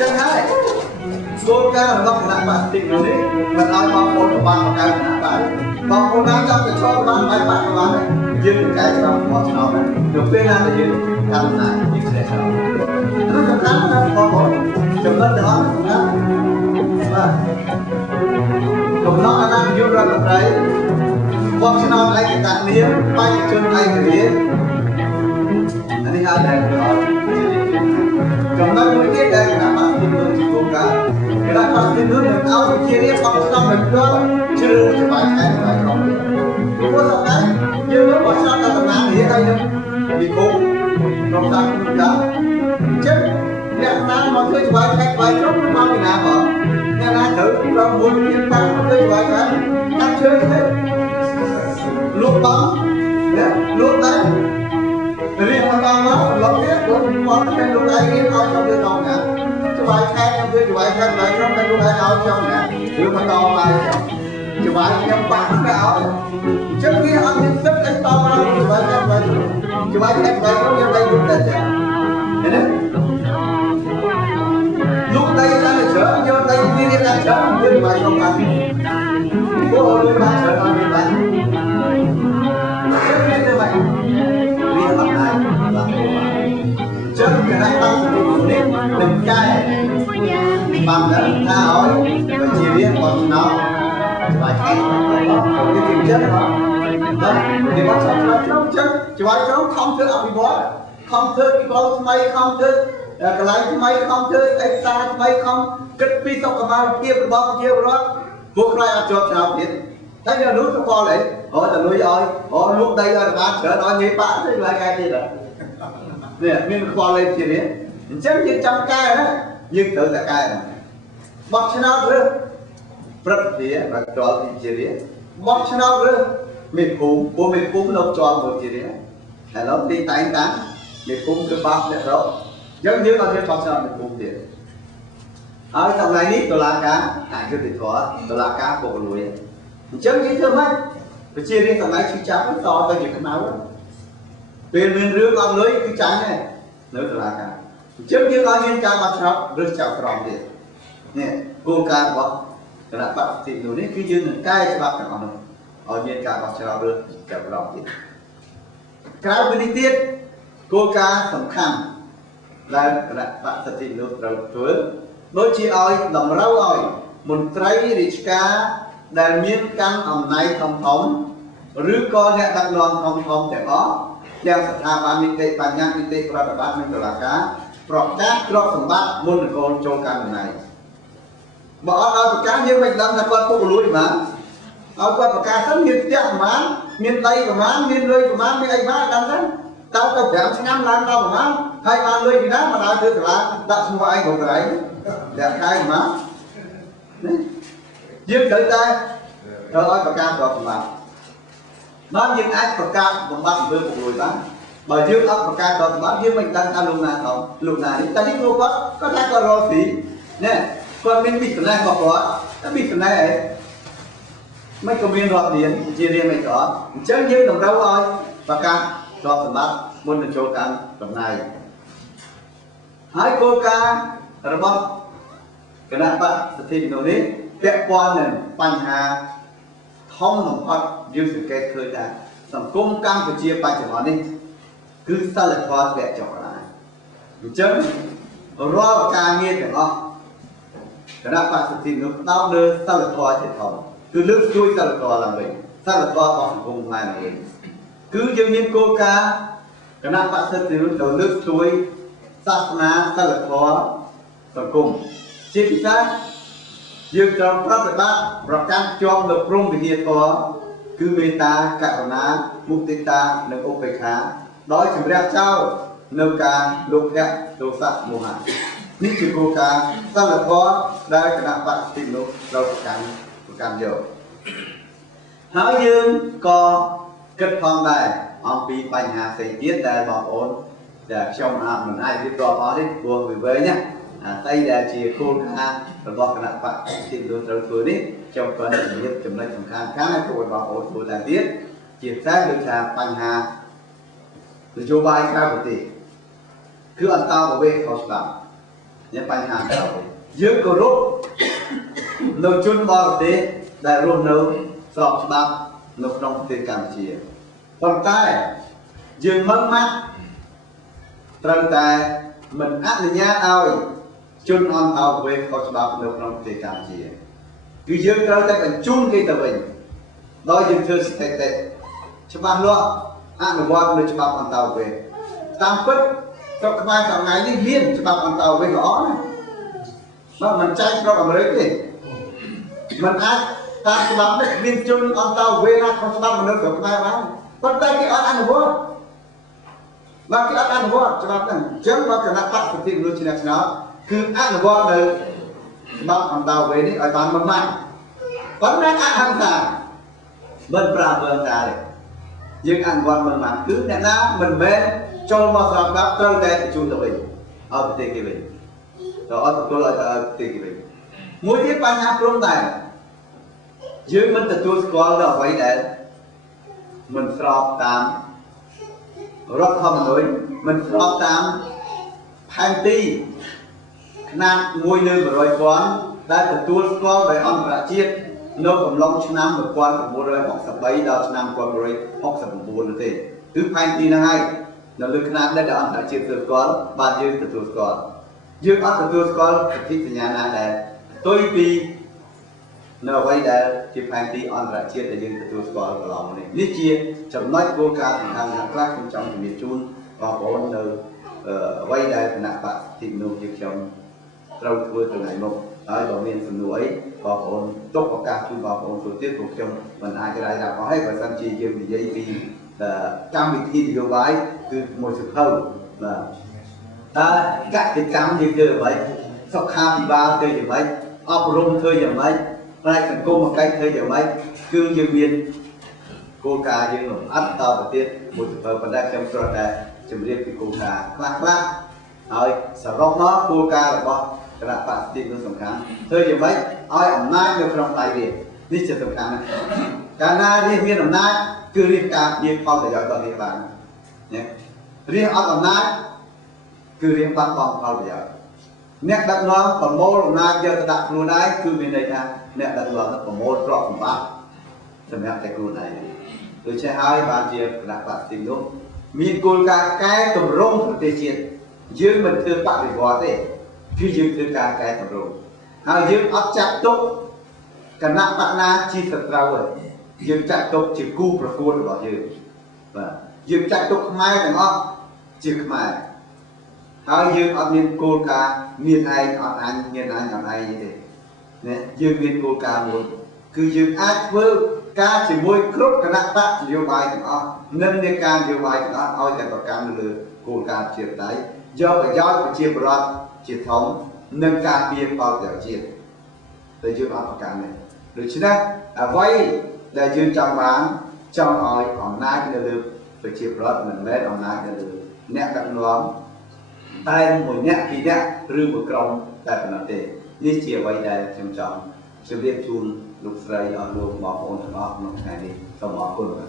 ចឹងហើយគោលការណ៍របស់គណៈបព្វជិនោះនេះមិនឲ្យបងប្អូនបានបង្កើតគណៈបព្វបងប្អូនណាចង់ទៅចូលបានបែបបាក់បានយើងនឹងកែច្នៃមកឆ្នោតនៅពេលណាដែលយើងកាន់អំណាចយើងsẽឆ្នោតនោះសំខាន់ណាស់បងប្អូនចំណុចទាំងអស់សំខាន់បាទកំណត់អនាគតយុវរដ្ឋមន្ត្រីបោះឆ្នោតឯកតនាមបេក្ខជនឯករាជ្យនេះហៅដែលចំណុចមួយទៀតដែលគណៈបព្វជិនោះជាគោលការណ៍គណៈបព្វជិនោះនឹងឲ្យជារៀបបោះឆ្នោតដោយផ្ទាល់ជ្រើសច្បាស់ខែរបស់ក្រុមនេះព្រោះសម្រាប់យើងបោះឆ្នោតដល់តំណាងរាស្ត្រហើយនឹងវិគុំក្រុមតាមគោលការណ៍អញ្ចឹងអ្នកណាមកធ្វើច្បាស់ខែរបស់ក្រុមមកពីណាបងអ្នកណាត្រូវប្រមូលភាពតាមធ្វើច្បាស់ខែកាត់ជើងទៅលុបបងលុបដែររៀបមកមកលោកទៀតលោកមកតែលោកឯងរៀបឲ្យខ្ញុំទៅដល់ណាច្បាស់ខែខ្ញុំធ្វើច្បាស់ខែដល់ខ្ញុំតែលោកឯងឲ្យខ្ញុំណាឬមកដល់មកច្បាស់ខ្ញុំបាក់ទៅឲ្យអញ្ចឹងវាអត់មានសិទ្ធិអីតមកច្បាស់ខែដល់ច្បាស់ខែដល់ខ្ញុំយកទៅលោកទៅចាឃើញទេលោកដៃតាមច្រើនយកដៃមានរៀបតាមច្រើនវាមិនក្នុងបានព្រោះលោកបានច្រើនអត់មានបានចឹងទៅមកវាអត់អាចបានចឹងគណៈបព្វជិនេះនឹងកែបានថាឲ្យប្រជារាស្ត្របោះឆ្នោតច្បាស់ខែវាជាចឹងហ៎តែវាបោះឆ្នោតក្នុងចឹងច្បាស់ក្រុមខំធ្វើអភិវឌ្ឍខំធ្វើពីផ្លូវថ្មីខំធ្វើកន្លែងថ្មីខំធ្វើឯកសារថ្មីខំគិតពីសុខភាពរបស់ប្រជាពលរដ្ឋពួកខ្លាចអត់ជាប់ឆ្នោតទៀតតែនៅនោះទៅផលអីអូតែលុយឲ្យអូលក់ដីឲ្យបានច្រើនឲ្យញីបាក់ទៅខ្លាចកែទៀតនេះមានខ្វល់លេខជានេះអញ្ចឹងយើងចង់កែណាយើងត្រូវតែកែបោះឆ្នោតឬព្រឹត្តិការណ៍បើផ្ទាល់ជានេះបោះឆ្នោតឬមេភូមិពួកមេភូមិនៅជាប់មួយជានេះឥឡូវទីតែងតាំងមេភូមិគឺបាក់អ្នករកយើងអត់មានបោះឆ្នោតមេភូមិទៀតហើយថ្ងៃនេះតុលាការអយុត្តិធម៌តុលាការពុករលួយអញ្ចឹងយើងធ្វើម៉េចប្រជារាស្ត្រថ្ងៃឈឺចាប់តទៅជាខ្មៅពេលមានរឿងអត់លុយគឺចាញ់ហើយនៅតុលាការអញ្ចឹងយើងឲ្យមានការបោះឆ្នោតឬចៅក្រមទៀតនេះគោលការណ៍របស់គណៈបព្វជិនោះនេះគឺយើងនឹងកែច្បាប់ទាំងអស់នោះឲ្យមានការបោះឆ្នោតឬចៅក្រមទៀតក្រៅពីនេះទៀតគោលការណ៍សំខាន់ដែលគណៈបព្វជិនោះត្រូវធ្វើដូចជាឲ្យតម្រូវឲ្យមន្ត្រីរាជការដែលមានកាន់អំណាចធំឬក៏អ្នកដឹកនាំធំទាំងអស់ទាំងស្ថាប័ននីតិបញ្ញត្តិនីតិប្រតិបត្តិនិងតុលាការប្រកាសទ្រព្យសម្បត្តិមុននឹងកូនចូលកាន់អំណាចបើអត់ឲ្យប្រកាសយើងមិនដឹងថាគាត់ពុករលួយបានឲ្យគាត់ប្រកាសទៅមានផ្ទះប្រមាណមានដីប្រមាណមានលុយប្រមាណមានអីបានដឹងទៅតើទៅ5ឆ្នាំឡើងដល់ប្រមាណហើយបានលុយពីណាមកដល់ធ្វើសាលាដាក់ឈ្មោះឯងក្នុងកន្លែងតែខែប្រមាណយើងត្រូវតែត្រូវឲ្យប្រកាសទ្រព្យសម្បត្តិបានយើងអាចប្រកាសបំបត្តិអំពើពុករលួយបានបើយើងអត់ប្រកាសទ្រព្យសម្បត្តិយើងមិនដឹងថាលោកណាថោលោកណានេះតែនេះគ្រូគាត់ថាគាត់រកស៊ីណែគាត់មានប៊ីសណេសរបស់គាត់តែប៊ីសណេសអីមិនក៏មានរាប់លានជារៀងមិនក៏អត់អញ្ចឹងយើងតម្រូវឲ្យប្រកាសទ្រព្យសម្បត្តិមុននឹងចូលកាន់តំណែងហើយគោលការណ៍របស់គណៈបព្វជិនោះនេះពាក់ព័ន្ធនឹងបញ្ហាធំបំផុតយើងសង្កេតឃើញថាសង្គមកម្ពុជាបច្ចុប្បន្ននេះគឺសិលធម៌ធ្លាក់ចុះឡើងអញ្ចឹងរាល់ការងារទាំងអស់គណៈបព្វជិនោះផ្ដោតលើសិលធម៌ជាធំគឺលើកស្ទួយសិលធម៌ឡើងវិញសិលធម៌របស់សង្គមខ្មែរឡើងវិញគឺយើងមានគោលការណ៍គណៈបព្វជិនោះទៅលើកស្ទួយសាសនាសិលធម៌សង្គមជាពិសេសយើងត្រូវប្រតិបត្តិប្រកាន់ជាប់នៅព្រំវិហារធម៌គឺមេត្តាករុណាមុទិតានិងឧបេក្ខាដោយជំរះចោលនៅការលោភៈទោសៈមោហៈនេះជាគោលការណ៍សិលធម៌ដែលគណៈបព្វជិនោះត្រូវប្រកាន់យកហើយយើងក៏គិតផងដែរអំពីបញ្ហាផ្សេងទៀតដែលបងប្អូនដែលខ្ញុំមិនអាចរៀបរាប់អស់ទេព្រោះវាវែងណាស្អីដែលជាគោលការណ៍របស់គណៈបព្វជិនោះត្រូវធ្វើនេះខ្ញុំក៏និយាយចំណុចសំខាន់ៗឲ្យបងប្អូនធ្វើតែទៀតជាផ្សេងដូចថាបញ្ហានយោបាយក្រៅប្រទេសគឺអន្តរប្រវេសន៍ខុសច្បាប់ những bài hàng đó dưới cổ rốt nấu chun bò tế đại ruộng nấu sọp bắp nấu trong tiền Campuchia còn tay dương mất mắt trần tài mình ác là nhá ao chun on ao về có bắp nấu trong tiền Campuchia cứ dương trâu tay còn chun cái tờ bình đó dương thưa sẽ tệ cho bắp luôn ăn một bò nấu cho bắp on tàu về tam phất cho các bạn chọn ngày đi liên cho bắp on tàu về đó mà mình chạy cho bằng đấy đi mình ác ta cái bắp đấy viên chun on tàu về là không bắp mình nấu các bạn còn tay cái ăn một bò và cái ăn một bò cho bắp này chấm bắp cho nó phát thực hiện luôn trên nó cứ ăn một bò được bắp on tàu về đi ở toàn mầm mạnh vẫn đang ăn hàng sản mình làm vườn ta đấy nhưng ăn quan mầm mạnh cứ nhận ra mình bên cho một giọt bắp trâu tay chun tàu bình ở bên kia bình đó tôi lại ở bên kia bình mỗi tiết ban hàng trong này dưới mình tự tôi có đâu vậy đấy mình sọp tam rất không nói mình sọp tam hành ti nam ngôi nơi rồi quán đã tự tôi có về ông đã chiết nó cũng long cho năm một quan của mua rồi học sập bấy đó năm qua rồi học sập buồn thế thứ hành ti là hay nó lực nam đã ông đã chiết được có bao nhiêu tự tôi có dưới ông tự tôi có thích nhà nào đấy tôi vì nó vậy là chụp hành ti on ra chia để dân tự tôi có lòng này lý chia chấm nói vô ca thì hàng hàng khác trong miền Trung và bốn nơi vậy là nạp bạc thì nô như trong rau thưa từ ngày một ở vào miền sườn núi và bốn tốt của ca chung vào bốn số tiết của trong mình ai cái này là có hết và sang chi kêu thì giấy vì cam bị thi điều bái cứ một sự hậu và các cái cam như thế vậy sau khám ba thế như vậy áp rung thôi như vậy lại cần cô một cách thôi như vậy cứ như viên cô ca như nó ắt tao đầu tiên một sự hậu và đang trong trò này chấm riêng cái cô ca khác rồi sau đó nó cô ca là bao cái là bạn tin nó sòng khám thôi như vậy ai ẩm nai được trong tay việt đi chơi sòng khám này cả na đi viên ẩm nai cứ riêng ca đi phong để giỏi toàn địa bàn nhé riêng ẩm nai cứ riêng bắt phong phong để giỏi nét đặt nó còn mô ẩm nai giờ đặt luôn đấy cứ bên đây ta nét đặt nó còn mô rõ còn bắt thì mẹ cái luôn này tôi sẽ hai bạn chia là bạn tin đúng miền cô ca cái tầm rong của tây chiến dưới mình thưa bạn để bỏ thế khi dương thưa ca cái tầm rong hai dương ấp chặt tốt cả nặng bạn na chi thật ra rồi dương chặt tốt chỉ cu và cuốn bỏ dương và dương chặt tốt mai phải không chỉ mai hai dương ở miền cô ca miền Anh ở Anh miền Anh ở Anh như thế nè dương miền cô ca muốn cứ dương ác vơ ca chỉ môi khúc cả nặng bạn nhiều bài phải không nên đi ca nhiều bài đó ôi tại bậc cam lừa cô ca chia tay do phải chia bọt chia thống nâng ca biên bao giờ chia tới chưa bao cam này được chứ đấy vậy là dương trong bán trong oi còn nai cái lừa phải chia bọt mình lấy còn nai cái lừa nẹt đặt nón tay một nẹt thì nẹt rư một còng tại phần nào thế như chia vậy đây trong sự việc chun lục sấy ở luôn bỏ ôn thằng nó ngày đi xong bỏ luôn